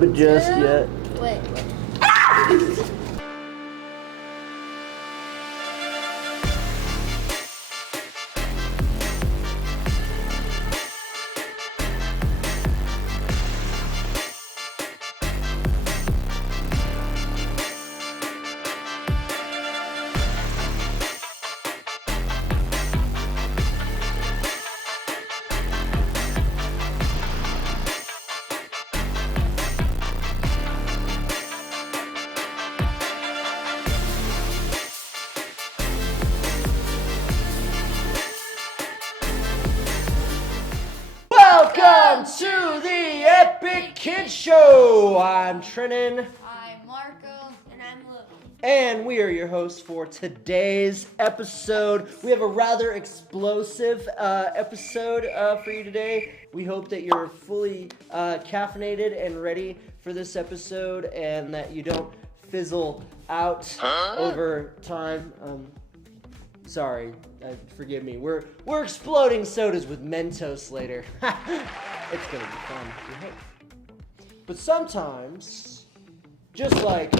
But just yet. Wait. Welcome to the Epic Kid Show. I'm Trennan. I'm Marco. And I'm Lily. And we are your hosts for today's episode. We have a rather explosive episode for you today. We hope that you're fully caffeinated and ready for this episode and that you don't fizzle out over time. Sorry, forgive me. We're exploding sodas with Mentos later. It's gonna be fun, we hope. But sometimes, just like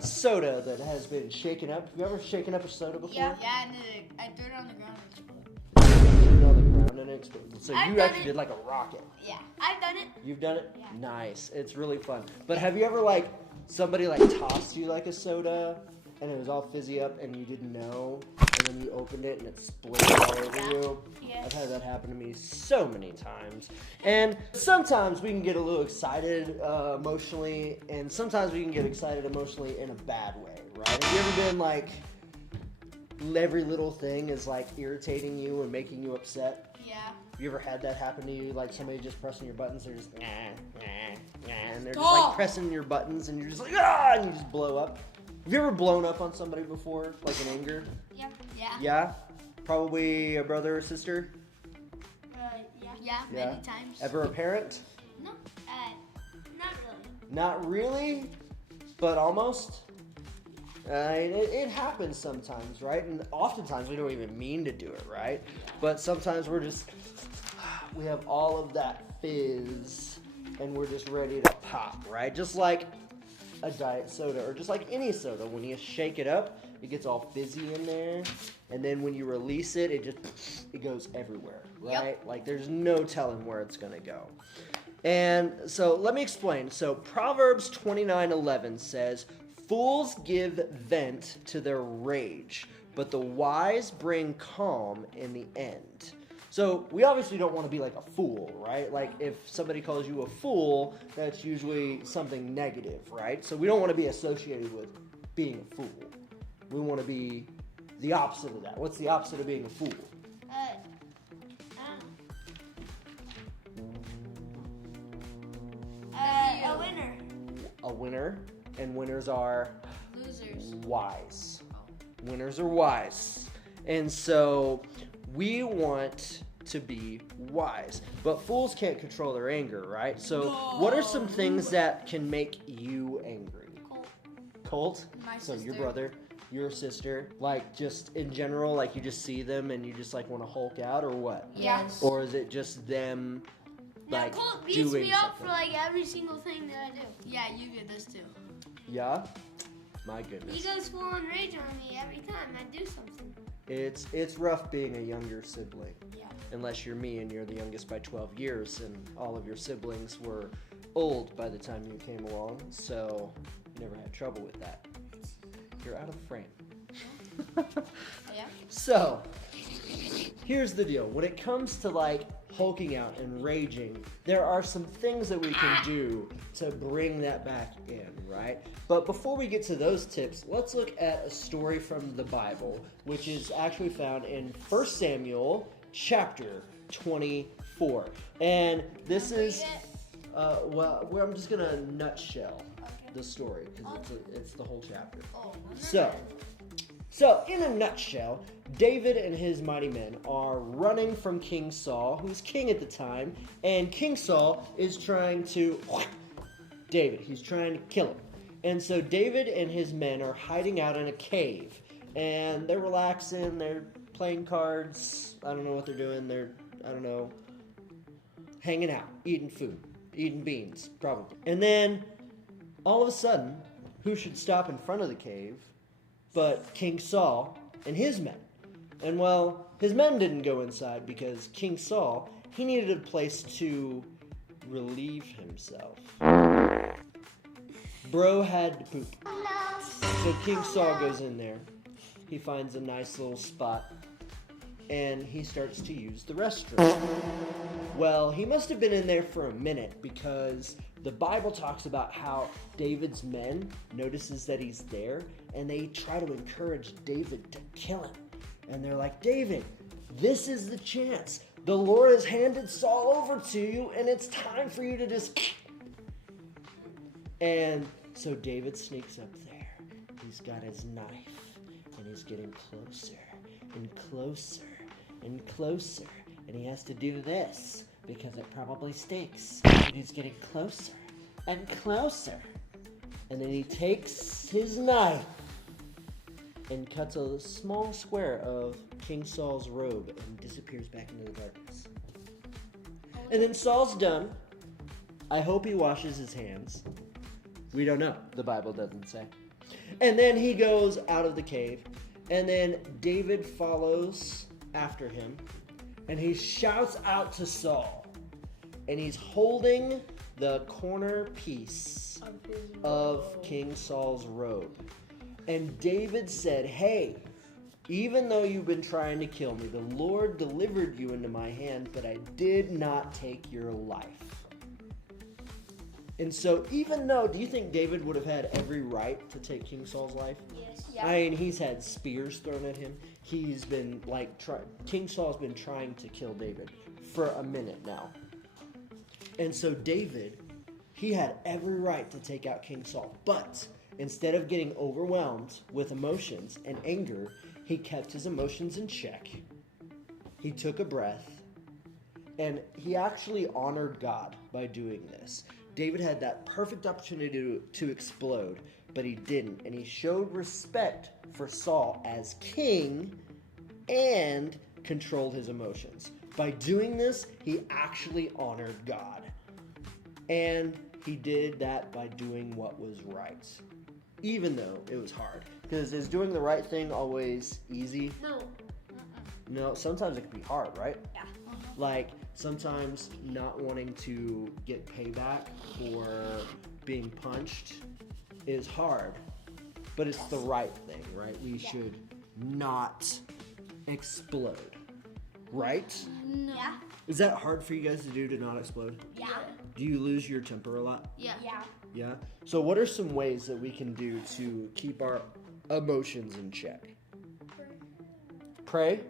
soda that has been shaken up. Have you ever shaken up a soda before? Yeah, and then I threw it on the ground and exploded. You threw it on the ground and it exploded. So I've you done actually it. did like a rocket. Yeah, I've done it. You've done it? Yeah. Nice. It's really fun. But have you ever somebody tossed you like a soda and it was all fizzy up and you didn't know, and then you opened it and it split all over you? Yes. I've had that happen to me so many times. And sometimes we can get a little excited emotionally, and sometimes we can get excited emotionally in a bad way, right? Have you ever been every little thing is irritating you and making you upset? Yeah. Have you ever had that happen to you? Somebody just pressing your buttons, they're just and they're just pressing your buttons and you're just and you just blow up. Have you ever blown up on somebody before, in anger? Yeah. Yeah. Yeah? Probably a brother or sister? Yeah, many times. Ever a parent? No, not really. Not really, but almost. It happens sometimes, right? And oftentimes we don't even mean to do it, right? But sometimes we have all of that fizz and we're just ready to pop, right? Just like a diet soda or just like any soda. When you shake it up, it gets all fizzy in there. And then when you release it, it goes everywhere, right? Yep. There's no telling where it's going to go. And so let me explain. So Proverbs 29:11 says, "Fools give vent to their rage, but the wise bring calm in the end." So we obviously don't want to be like a fool, right? If somebody calls you a fool, that's usually something negative, right? So we don't want to be associated with being a fool. We want to be the opposite of that. What's the opposite of being a fool? A winner. A winner, and winners are Losers. wise. Winners are wise. And so we want to be wise. But fools can't control their anger, right? So what are some things that can make you angry? Colt? My So your sister. brother, your sister, just in general, you just see them and you just want to Hulk out, or what? Yes. Or is it just them Colt beats doing me up something? for every single thing that I do. Yeah, you get this too. Yeah? My He goodness. goes full on rage on me every time I do something. It's rough being a younger sibling. Yeah. Unless you're me and you're the youngest by 12 years and all of your siblings were old by the time you came along, so you never had trouble with that. You're out of the frame. Yeah. So, here's the deal. When it comes to hulking out and raging, there are some things that we can do to bring that back in, right? But before we get to those tips, let's look at a story from the Bible, which is actually found in 1 Samuel chapter 24. And this is, I'm just going to nutshell the story because it's the whole chapter. So, in a nutshell, David and his mighty men are running from King Saul, who's king at the time, and King Saul is trying to David. He's trying to kill him. And so David and his men are hiding out in a cave, and they're relaxing, they're playing cards, I don't know what they're doing, hanging out, eating food. eating beans, probably. And then, all of a sudden, who should stop in front of the cave but King Saul and his men? And well, his men didn't go inside because King Saul, he needed a place to relieve himself. Bro had to poop. So King Saul goes in there. He finds a nice little spot and he starts to use the restroom. Well, he must have been in there for a minute because the Bible talks about how David's men notices that he's there and they try to encourage David to kill him. And they're like, David, this is the chance. The Lord has handed Saul over to you and it's time for you to just... And so David sneaks up there. He's got his knife and he's getting closer and closer and closer. And he has to do this because it probably stinks. And he's getting closer and closer. And then he takes his knife and cuts a small square of King Saul's robe and disappears back into the darkness. And then Saul's done. I hope he washes his hands. We don't know. The Bible doesn't say. And then he goes out of the cave. And then David follows after him. And he shouts out to Saul. And he's holding the corner piece of King Saul's robe. And David said, hey, even though you've been trying to kill me, the Lord delivered you into my hand, but I did not take your life. And so even though, do you think David would have had every right to take King Saul's life? Yes. Yeah. I mean, he's had spears thrown at him. He's been King Saul's been trying to kill David for a minute now. And so David, he had every right to take out King Saul. But instead of getting overwhelmed with emotions and anger, he kept his emotions in check. He took a breath. And he actually honored God by doing this. David had that perfect opportunity to explode, but he didn't. And he showed respect for Saul as king and controlled his emotions. By doing this, he actually honored God. And he did that by doing what was right, even though it was hard. Because is doing the right thing always easy? No. No, sometimes it can be hard, right? Yeah. Like, sometimes not wanting to get payback for being punched is hard, but it's the right thing, right? We should not explode, right? No. Yeah. Is that hard for you guys to do, to not explode? Yeah. Do you lose your temper a lot? Yeah. Yeah. Yeah? So what are some ways that we can do to keep our emotions in check? Pray?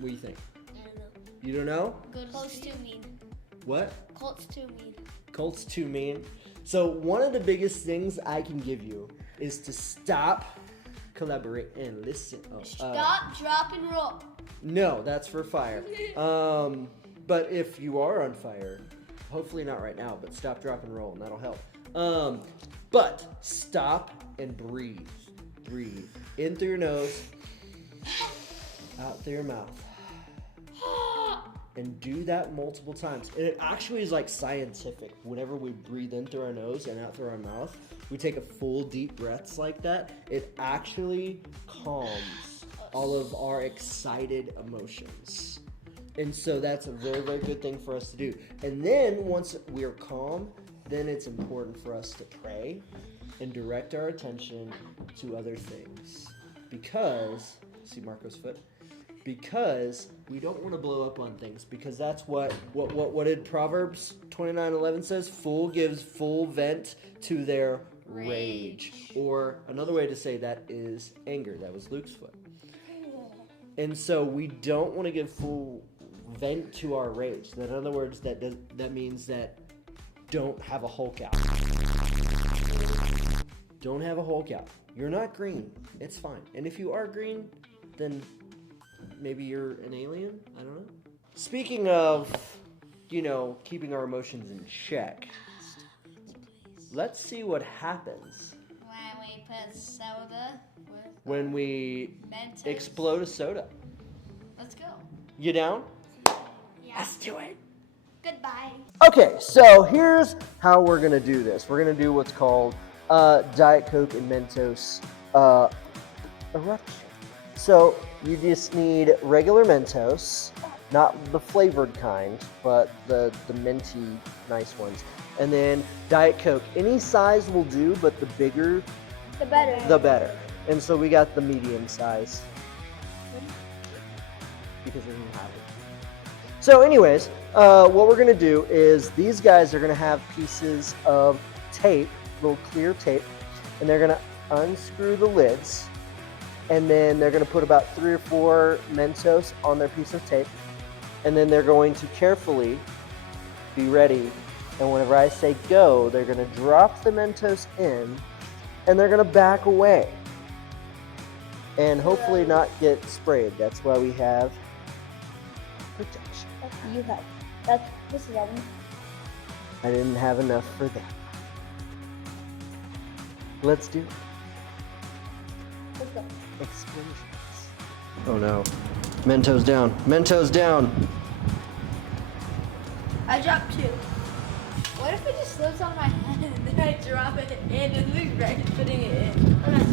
What do you think? I don't know. You don't know? Go to Colt's sleep. too mean. What? Colt's too mean. Colt's too mean. So one of the biggest things I can give you is to stop, collaborate, and listen. Stop, drop, and roll. No, that's for fire. But if you are on fire, hopefully not right now, but stop, drop, and roll, and that'll help. But stop and breathe. Breathe. In through your nose, out through your mouth. And do that multiple times. And it actually is like scientific. Whenever we breathe in through our nose and out through our mouth, we take a full deep breaths like that, it actually calms all of our excited emotions. And so that's a very, very good thing for us to do. And then once we are calm, then it's important for us to pray and direct our attention to other things. Because, see Marco's foot? Because we don't want to blow up on things, because that's what did Proverbs 29:11 says? Fool gives full vent to their rage. Or another way to say that is anger. That was Luke's foot. And so we don't want to give full vent to our rage. That, in other words, that means that don't have a Hulk out. Don't have a Hulk out. You're not green. It's fine. And if you are green, then maybe you're an alien? I don't know. Speaking of, keeping our emotions in check, let's see what happens When we put soda with when we Mentos. explode a soda. Let's go. You down? Yeah. Let's do it. Goodbye. Okay, so here's how we're gonna do this. We're gonna do what's called Diet Coke and Mentos Eruption. So you just need regular Mentos, not the flavored kind, but the minty nice ones. And then Diet Coke. Any size will do, but the bigger, The better. the better. And so we got the medium size because we didn't have it. So anyways, what we're gonna do is these guys are gonna have pieces of tape, little clear tape, and they're gonna unscrew the lids, and then they're gonna put about 3 or 4 Mentos on their piece of tape, and then they're going to carefully be ready. And whenever I say go, they're gonna drop the Mentos in, and they're gonna back away, and hopefully not get sprayed. That's why we have protection. You have. This is Evan. I didn't have enough for that. Let's do it. Let's go. Explosions. Oh no. Mentos down. Mentos down. I dropped 2. What if it just slips on my hand and then I drop it in and lose right putting it in? Okay.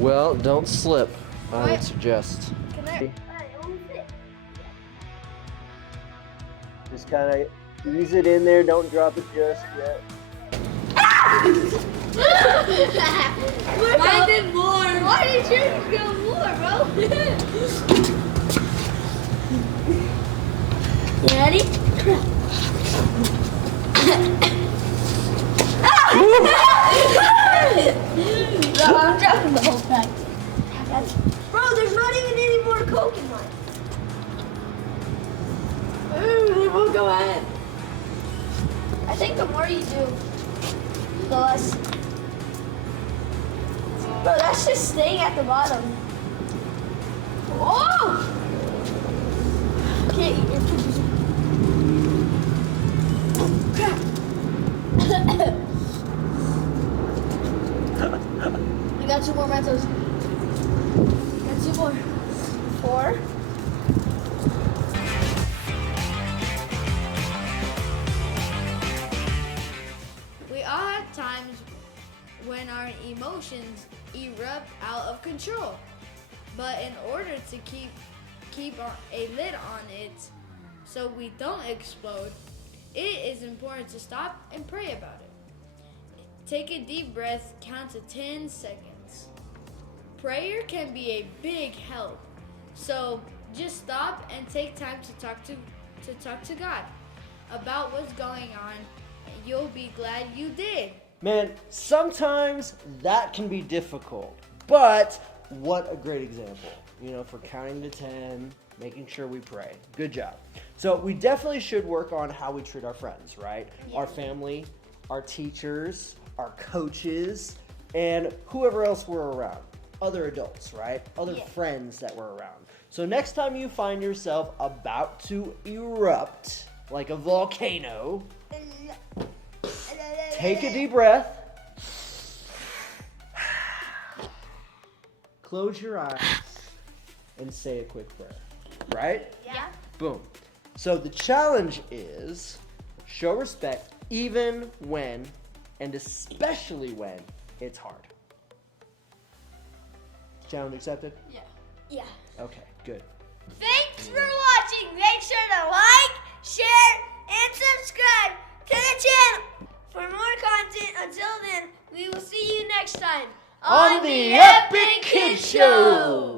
Well, don't slip. I would What? suggest. Come Alright, here. almost it. Just kind of ease it in there. Don't drop it just yet. Mine did more. Why did yours go more, bro? You ready? No, I'm dropping the whole pack. Bro, there's not even any more Coke in mine. It won't go in. I think the more you do, the less. Bro, that's just staying at the bottom. Oh! Can't eat your cookies. I got 2 more Mentos. Got 2 more. 4. We all have times when our emotions erupt out of control. But in order to keep a lid on it so we don't explode, it is important to stop and pray about it. Take a deep breath, count to 10 seconds. Prayer can be a big help. So just stop and take time to talk to God about what's going on. You'll be glad you did. Man, sometimes that can be difficult, but what a great example, for counting to 10, making sure we pray. Good job. So we definitely should work on how we treat our friends, right? Yeah. Our family, our teachers, our coaches, and whoever else we're around. Other adults, right? Other Yeah. friends that we're around. So next time you find yourself about to erupt like a volcano, take a deep breath. Close your eyes and say a quick prayer, right? Yeah. Boom. So the challenge is show respect even when, and especially when, it's hard. Challenge accepted? Yeah. Yeah. Okay, good. Thanks for watching. Make sure to like, share, and subscribe to the channel for more content. Until then, we will see you next time On the Epic Kid Show!